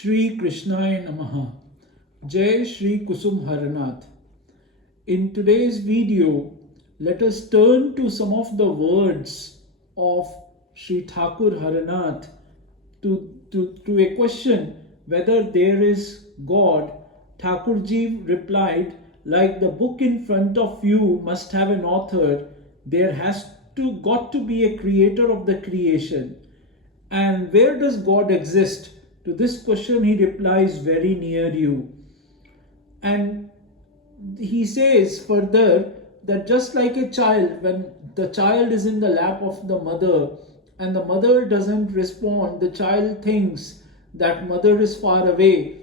Shri Krishnaya Namaha. Jai Shri Kusum Haranath. In today's video, let us turn to some of the words of Shri Thakur Haranath to a question whether there is God. Thakurji replied, like the book in front of you must have an author, there has got to be a creator of the creation. And where does God exist? To this question he replies, very near you. And he says further that just like a child, when the child is in the lap of the mother and the mother doesn't respond, the child thinks that mother is far away.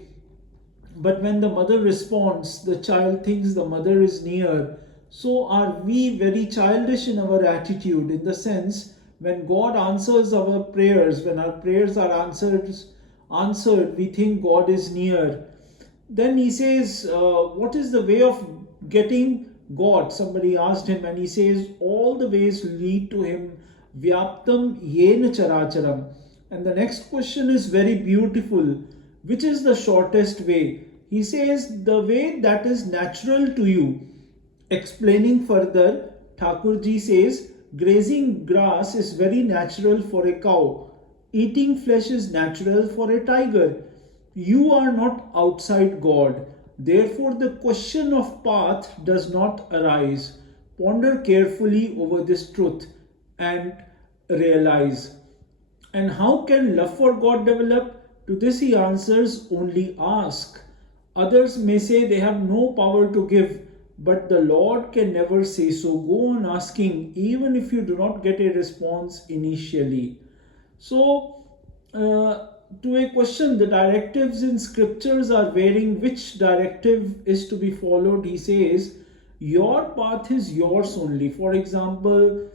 But when the mother responds, the child thinks the mother is near. So are we very childish in our attitude, in the sense when God answers our prayers, when our prayers are answered, we think God is near. Then he says, what is the way of getting God? Somebody asked him, and he says, all the ways lead to him. Vyaptam yena characharam. And the next question is very beautiful. Which is the shortest way? He says, the way that is natural to you. Explaining further, Thakurji says, grazing grass is very natural for a cow. Eating flesh is natural for a tiger. You are not outside God. Therefore, the question of path does not arise. Ponder carefully over this truth and realize. And how can love for God develop? To this he answers, only ask. Others may say they have no power to give, but the Lord can never say so. Go on asking, even if you do not get a response initially. So, to a question, the directives in scriptures are varying. Which directive is to be followed? He says, your path is yours only. For example,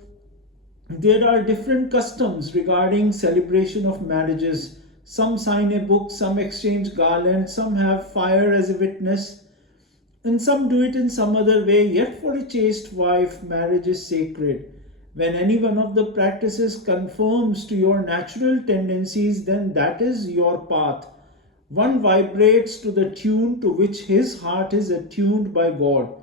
there are different customs regarding celebration of marriages. Some sign a book, some exchange garlands, some have fire as a witness, and some do it in some other way. Yet for a chaste wife, marriage is sacred. When any one of the practices conforms to your natural tendencies, then that is your path. One vibrates to the tune to which his heart is attuned by God.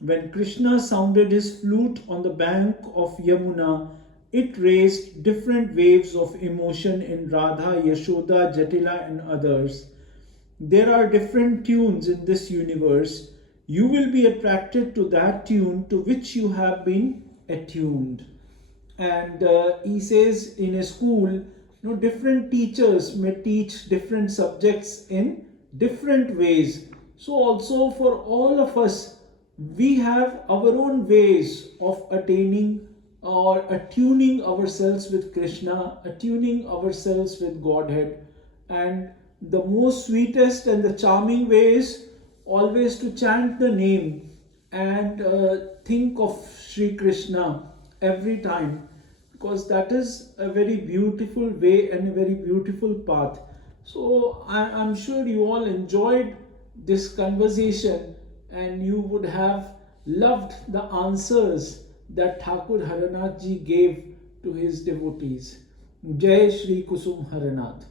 When Krishna sounded his flute on the bank of Yamuna, it raised different waves of emotion in Radha, Yashoda, Jatila and others. There are different tunes in this universe. You will be attracted to that tune to which you have been attuned. And he says in a school, different teachers may teach different subjects in different ways. So also for all of us, we have our own ways of attaining or attuning ourselves with Krishna, attuning ourselves with Godhead. And the most sweetest and the charming way is always to chant the name and think of Sri Krishna every time, because that is a very beautiful way and a very beautiful path. So I'm sure you all enjoyed this conversation and you would have loved the answers that Thakur Haranath ji gave to his devotees. Jai Shri Kusum Haranath.